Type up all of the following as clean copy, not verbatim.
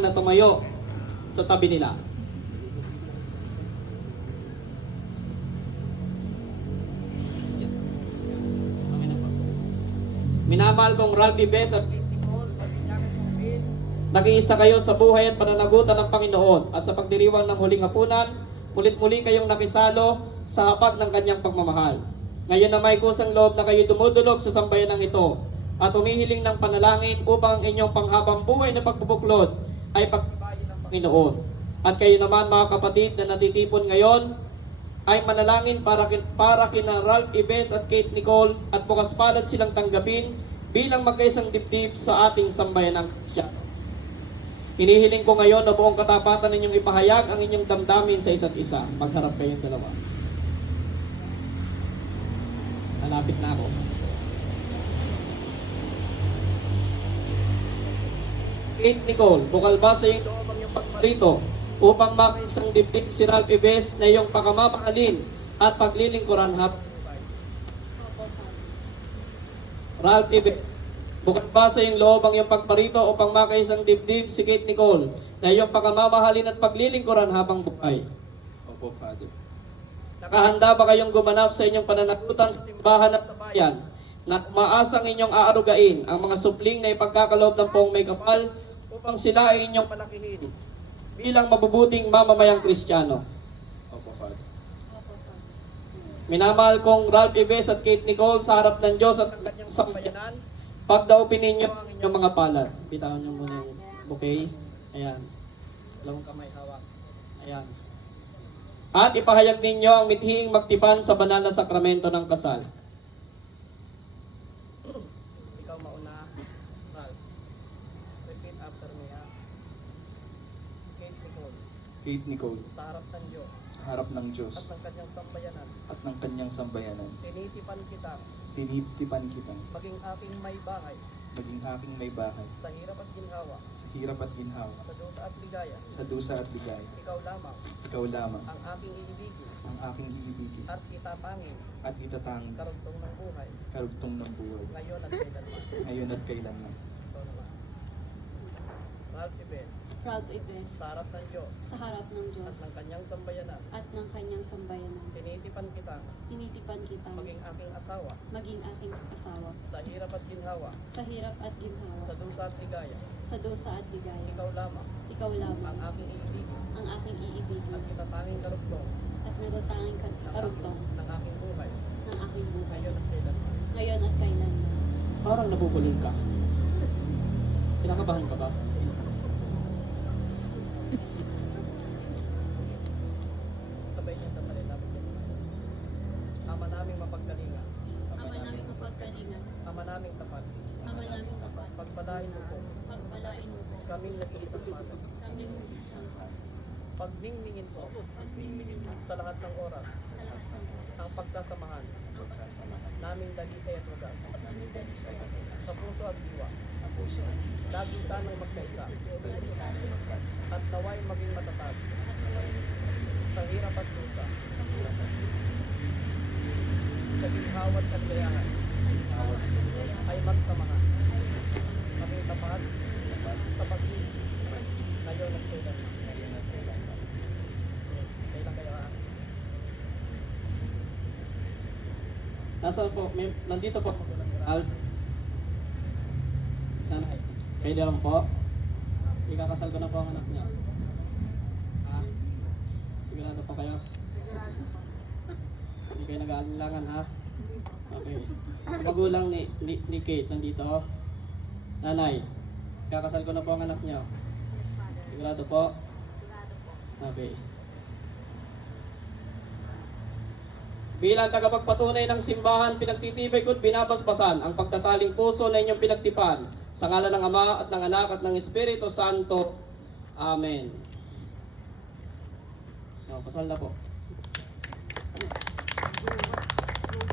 lang na tumayo sa tabi nila. Minamahal kong Ralph Ibes at nag-iisa kayo sa buhay at pananagutan ng Panginoon at sa pagdiriwang ng huling hapunan, mulit-muli kayong nakisalo sa hapag ng kanyang pagmamahal. Ngayon na may kusang loob na kayo dumudulog sa sambayanang ito at humihiling ng panalangin upang ang inyong panghabang buhay na pagbubuklod ay pagtibayin ng Panginoon. At kayo naman mga kapatid na natitipon ngayon ay manalangin para kina Ralph Ibes at Kate Nicole at bukas palad silang tanggapin bilang magkaisang dibdib sa ating sambayanang Kristiyano. Hinihiling ko ngayon na buong katapatan ninyong ipahayag ang inyong damdamin sa isa't isa. Magharap kayong dalawa. Malapit na ako. Kate Nicole, bukal ba sa iyong loob ang iyong pagmarito upang makaisang dibdib si Ralph Ibes na iyong pakamapahalin at paglilingkuran habang buhay? Ralph Ibes, bukal ba sa iyong loob ang iyong pagparito upang makaisang dibdib si Kate Nicole na iyong pakamamahalin at paglilingkuran habang buhay? Opo, Father. Nakahanda ba kayong gumanap sa inyong pananagutan sa simbahan at sa bayan na umaasang inyong aarugain ang mga supling na ipagkakaloob ng poong may kapal upang sila ay inyong palakihin bilang mabubuting mamamayang Kristiyano? Opo, Father. Minamahal kong Ralph Ibes at Kate Nicole sa harap ng Diyos at ng kanyang sambayanan, pagdaupin ninyo ang inyong mga palad. Bitawan niyo muna yung bouquet. Ayan. Dalawang kamay hawak. Ayan. At ipahayag ninyo ang mithing magtipan sa banal na sakramento ng kasal. Ikaw mauna, Ralph. Repeat after me, ha? Kate Nicole, Kate Nicole, sa harap ng Diyos sa harap ng Diyos at ng kanyang sambayanan, at ng kanyang sambayanan, tinitipan kita, tinitipan kitang maging aking may bahay, maging aking may bahay, sa hirap at ginhawa, sa hirap at ginhawa, sa dusa at ligaya. sa dusa at ligaya. Ikaw lamang Ikaw lamang ang aking iibigin ang aking iibigin at itatangin, at itatanging karugtong ng buhay, karugtong ng buhay, ngayon at kailanman. ngayon at kailanman. Ito naman. Ralph Ibes, Ralph Ibes, sa harap ng Diyos sa harap ng at Diyos ng kanyang sambayanan, at ng kanyang sambayanan, tinitipan kita, tinitipan kita, maging aking asawa, maging aking asawa, sa hirap at ginhawa, sa hirap at sa ginhawa, dusa at ligaya. sa dusa at ligaya. Ikaw lamang Ikaw ang lamang aking iibigin ang aking at iibigin itatanging karugtong at natatanging karugtong ng aking buhay, ng aking buhay, ngayon at kailanman. ngayon at kailanman. Parang nabubulol ka. Kinakabahan ka ba? Sabay niya tasalita mo dyan. Ama naming mapagkalinga, Ama namin mapagkalingan, Ama naming tapat, Ama namin tapat, pagpalain mo po pagpalain mo po kaming nag-iisang Father. kami isang Pagningningin po pagpipilin mo sa lahat ng oras sa lahat ng oras, ang pagsasamahan naming dalisay at wagas namin dalisay sa puso at diwa. sa puso at Lagi sanang magkaisa lagi sa ating magkaisa at naway maging matatag at naway sa hirap at dusa, sa hirap at sa ginhawa at kaligayahan sa ikaw at kaligayahan ay magsamahan. ay magsama Kaming tapat sa pag-ibig sa pag-ibig ngayon at kailanman. ngayon at kailanman. Kailan kayo ha? Nasaan po? Nandito po. Al. Nanay. Kayo na lang po. Ikakasal ko na po ang anak niya. Ha? Sigurado po kayo? Hindi kayo nag-aalinlangan ha? Okay. Ang magulang ni Kate nandito. Nanay. Ikakasal ko na po ang anak niya. Sigurado po? Okay. Bilang tagapagpatunay ng simbahan, pinagtitibay ko't binabasbasan ang pagtataling puso na inyong pinagtipan sa ngalan ng Ama at ng Anak at ng Espiritu Santo. Amen. Pasal na po.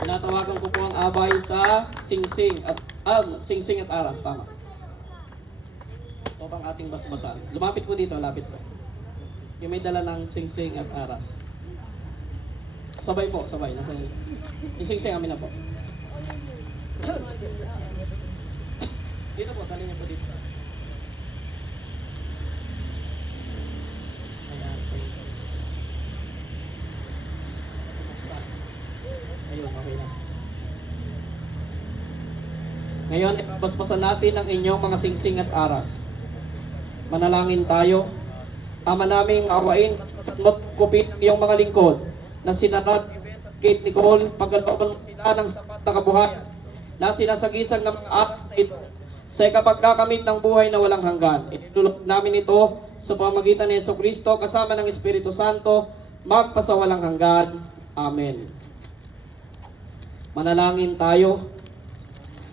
Tinatawagan ko po ang abay sa singsing at aras. Tama. Ito ang ating basbasan. Lumapit po dito, lapit po. Yung may dala ng singsing at aras. Sabay po, sabay. Nasa ising-sing amin na po. Dito po, tali niyo po dito. Ngayon, basbasan natin ang inyong mga singsing at aras. Manalangin tayo. Ama naming awain, at kupin ang iyong mga lingkod na sinarad Kate Nicole, pagkalooban mo sila ng sapat na kabuhayan na sinasagisag ng mga aras na ito sa ikapagkakamit ng buhay na walang hanggan. Inilulog namin ito sa pamamagitan ni Jesucristo kasama ng Espiritu Santo magpasawalang hanggan. Amen. Manalangin tayo.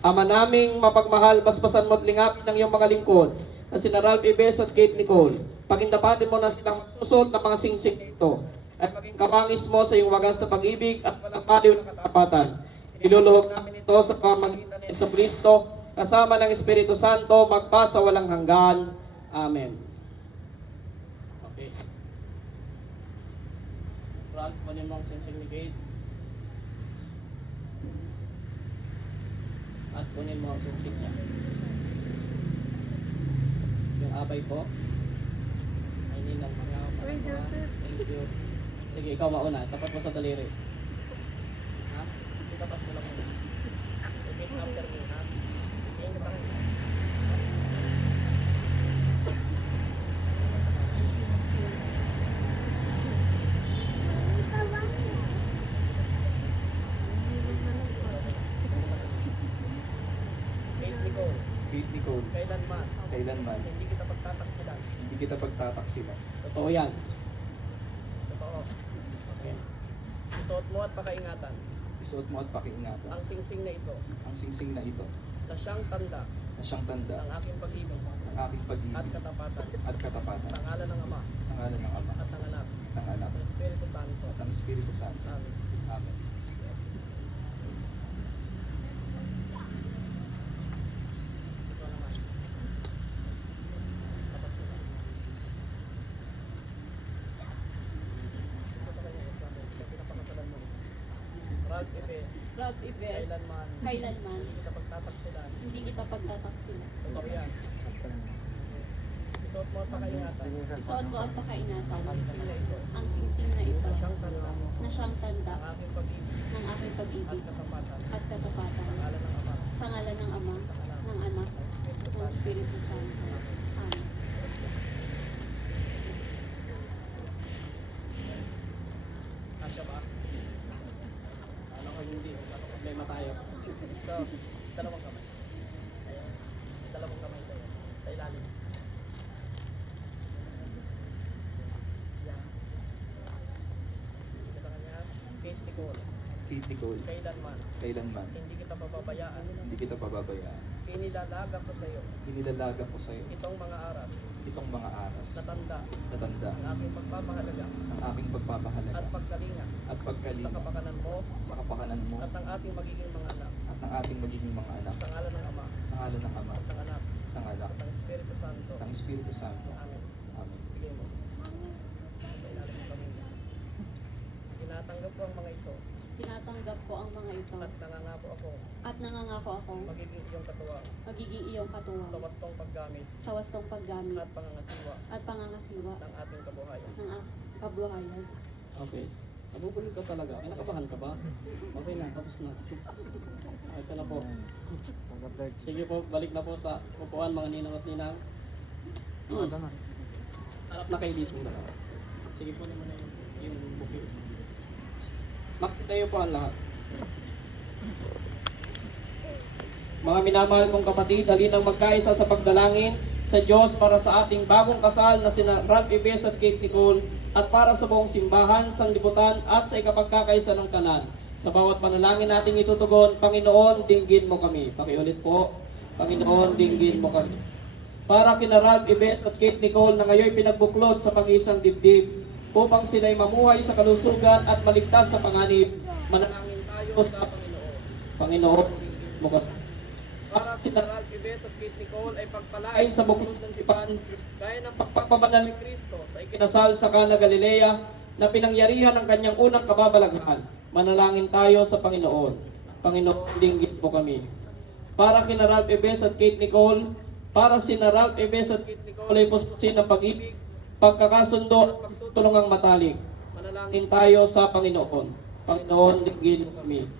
Ama naming mapagmahal, basbasan mo at lingapin ng iyong mga lingkod na sina Ralph Ives at Kate Nicole. Pagindapatin mo na silang susot ng mga singsing nito at maging kamangis mo sa iyong wagas na pag-ibig at walang maliw na katapatan. Iniluluhog namin ito sa pamamagitan ni Jesucristo kasama ng Espiritu Santo magpasa walang hanggan. Amen. Okay. Ralph, kunin mo ang singsing ni Kate. At kunin mo ang singsing niya. Yung abay po. Ay, ninang mga. Uy, Joseph. Thank you. Sige, ikaw mauna. Tapat mo sa daliri. Ha? Tapat mo lang muna. Repeat after me, ha? Tingin ka sa akin. Kate Nicole, Kate Nicole, kailanman kailanman hindi kita pagtataksilan. hindi kita pagtataksilan. Totoo yan. Totoo. Okay. Isuot mo at pakaingatan Isuot mo at pakiingatan ang singsing na ito ang singsing na ito na siyang tanda na siyang tanda ng aking pag-ibig ng aking at pag-ibig katapatan at katapatan sa ngalan ng Ama sa ngalan ng Ama, at ng Anak ng Anak, at ng Espiritu Santo. at ng Espiritu Santo. Amen. Amen. Ito naman. Tapat mo lang. Ito sa kanya yung sabi. Kasi pinapakasalan mo. Ralph Ives, Ralph Ives, kailanman kailanman hindi kita pagtataksilan. hindi kita pagtataksilan. Totoo yan. Isuot mo at pakaingatan Isuot mo at pakaingatan ang singsing na ito ang singsing na ito na siyang tanda na siyang tanda ng aking pag-ibig ng aking at pag-ibig katapatan at sa katapatan ngalan ng Ama, sa ngalan ng Ama, ng Anak, Espiritu ng Santo. Espiritu Santo. Amen. Kasya ba? Ano ko hindi, baka problema tayo. So, dalawang kamay. Ayan. Dalawang kamay sa'yo. Sa ilalim. Yan. Ito sa kanya, Kate Nicole, Kate Nicole, kailanman kailanman hindi kita pababayaan. hindi kita pababayaan. Inilalaga ko sa iyo Inilalaga ko sa iyo itong mga aras itong mga aras na tanda na tanda ng aking pagpapahalaga ng aking pagpapahalaga at pagkalinga at sa pagkalinga kapakanan mo sa kapakanan mo at ng ating magiging mga anak at ng ating magiging mga anak sa ngalan ng Ama sa ngalan ng Ama, at ng Anak ng Anak, at ng Espiritu Santo. ng Espiritu Santo. Amen. Amen. Bigay mo. Sa ilalim ng kamay niya. Tinatanggap ko ang mga ito Tinatanggap ko ang mga ito at nangangako ako at nangangako akong magiging iyong katuwang magiging iyong sa katuwang wastong paggamit sa wastong paggamit at pangangasiwa at pangangasiwa ng ating kabuhayan. ng kabuhayan. Okay. Nabubulol ka talaga. Kinakabahan ka ba? Okay na, tapos na. Ito na po. Sige po, balik na po sa upuan mga ninang at ninang. Harap na kayo dito. Sige po naman na yung bukit. Tayo po ang lahat. Mga minamahal kong kapatid, halinang magkaisa sa pagdalangin sa Diyos para sa ating bagong kasal na sina Ralph Ives at Kate Nicole at para sa buong simbahan, sanglibutan at sa ikapagkakaisa ng tanan. Sa bawat panalangin nating itutugon, Panginoon, dinggin mo kami. Pakiulit po, Panginoon, dinggin mo kami. Para kina Ralph Ives at Kate Nicole na ngayon pinagbuklod sa pag-isang dibdib upang sila'y mamuhay sa kalusugan at maligtas sa panganib, manalangin tayo sa Panginoon. Panginoon, dinggin mo kami. Para si Ralph Ives at Kate Nicole ay pagpalain sa buklod ng tipan gaya ng pagpapabanal ni Kristo sa ikinasal sa Cana Galilea na pinangyarihan ng kanyang unang kababalaghan. Manalangin tayo sa Panginoon. Panginoon, dinggin mo kami. Para kina Ralph Ives at Kate Nicole, para si Ralph Ives at Kate Nicole ay puspusin ng pag-ibig, pagkakasundo at pagtutulungang matalik. Manalangin tayo sa Panginoon. Panginoon, dinggin mo kami.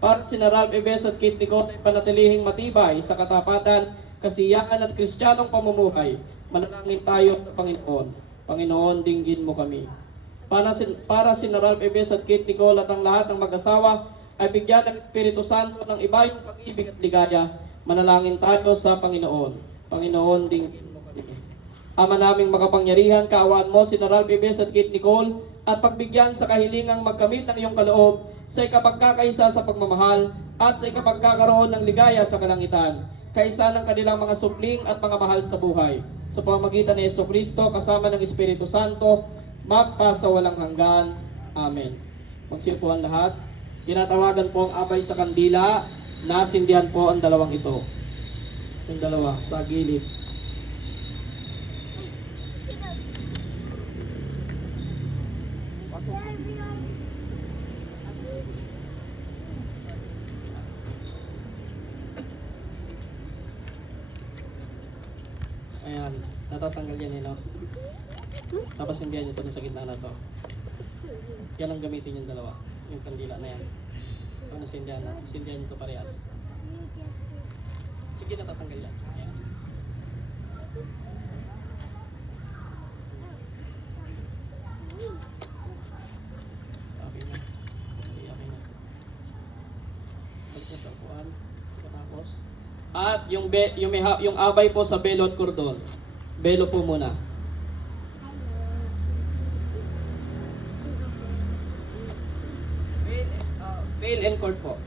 para sina Ralph Ebes at Kate Nicole ay panatilihing matibay sa katapatan, kasiyahan at kristyanong pamumuhay. Manalangin tayo sa Panginoon. Panginoon, dinggin mo kami. Para sina Ralph Ebes at Kate Nicole at ang lahat ng mag-asawa ay bigyan ng Espiritu Santo ng iba yung pag-ibig at ligaya. Manalangin tayo sa Panginoon. Panginoon, dinggin mo kami. Ama naming makapangyarihan, kaawaan mo si Ralph Ebes at Kate Nicole at pagbigyan sa kahilingang magkamit ng iyong kaloob sa ikapagkakaisa sa pagmamahal at sa ikapagkakaroon ng ligaya sa kalangitan, kaisa ng kanilang mga supling at mga mahal sa buhay. Sa pamamagitan ni Jesucristo kasama ng Espiritu Santo, magpa sa walang hanggan. Amen. Magsiupo ang lahat. Tinatawagan po ang abay sa kandila. Nasindihan po ang dalawang ito. Yung dalawa sa gilid. Ayan, natatanggal yan no? Tapos hindihan nyo ito sa gitna na to. Yan ang gamitin yung dalawa. Yung kandila na yan. Ano sindihan na? Sindihan nyo ito parehas. Sige, natatanggal yan. Ayan. Okay na. Okay na. Balik na sa upuan. Tapos. At yung abay po sa belo at kordon. Belo po muna. Veil and cord po.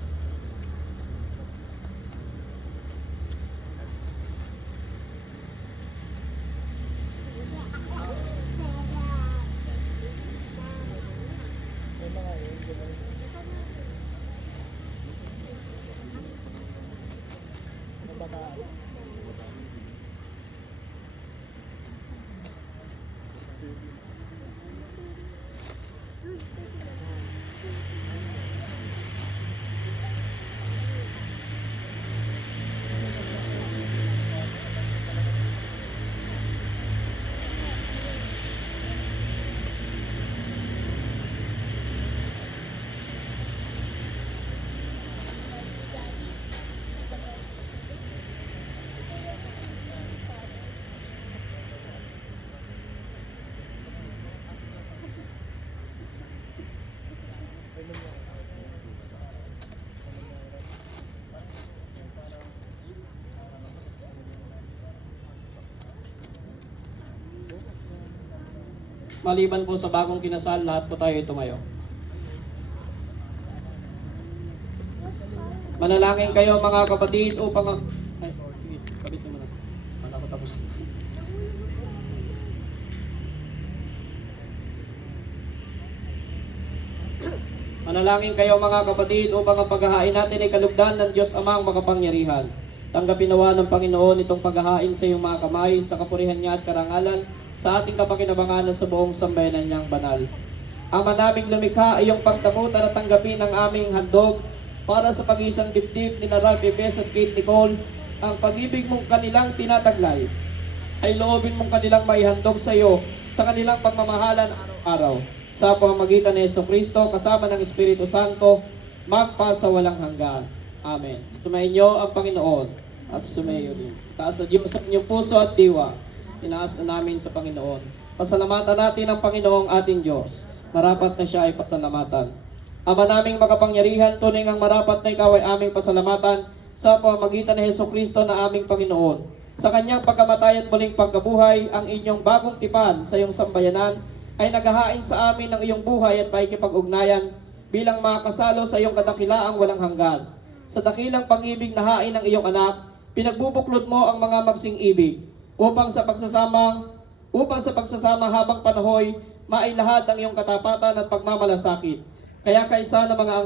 Maliban po sa bagong kinasal, lahat po tayo tumayo. Manalangin kayo mga kapatid upang... Ay, sige, kapit mo na. Wala ko tapos. Manalangin kayo mga kapatid upang ang paghahain natin ay kalugdan ng Diyos Amang makapangyarihan. Tanggapin nawa ng Panginoon itong paghahain sa iyong mga kamay, sa kapurihan niya at karangalan, sa ating kapakinabanganan sa buong sambayanan niyang banal. Ama naming lumikha ay iyong pagtamutan at tanggapin ang aming handog para sa pag-isang dibdib ni Ralph Ebes at Kate Nicole. Ang pag-ibig mong kanilang tinataglay ay loobin mong kanilang maihandog sa iyo sa kanilang pagmamahalan araw-araw. Sa pamamagitan ni Jesucristo kasama ng Espiritu Santo, magpa sa walang hanggan. Amen. Sumainyo ang Panginoon at sumayo din. Taas sa Diyos sa inyong puso at diwa. Tinaas na namin sa Panginoon. Pasalamatan natin ang Panginoong ating Diyos. Marapat na siya ay pasalamatan. Ama naming makapangyarihan, tunay ngang marapat na ikaw ay aming pasalamatan sa pamamagitan ni Jesucristo na aming Panginoon. Sa kanyang pagkamatay at muling pagkabuhay, ang inyong bagong tipan sa iyong sambayanan ay naghahain sa amin ng iyong buhay at pakikipag-ugnayan bilang mga kasalo sa iyong kadakilaang walang hanggan. Sa dakilang pag-ibig na hain ng iyong anak, pinagbubuklod mo ang mga magsing-ibig upang sa pagsasama habang panahoy, mailahad ang iyong katapatan at pagmamalasakit. Kaya kaisa ng mga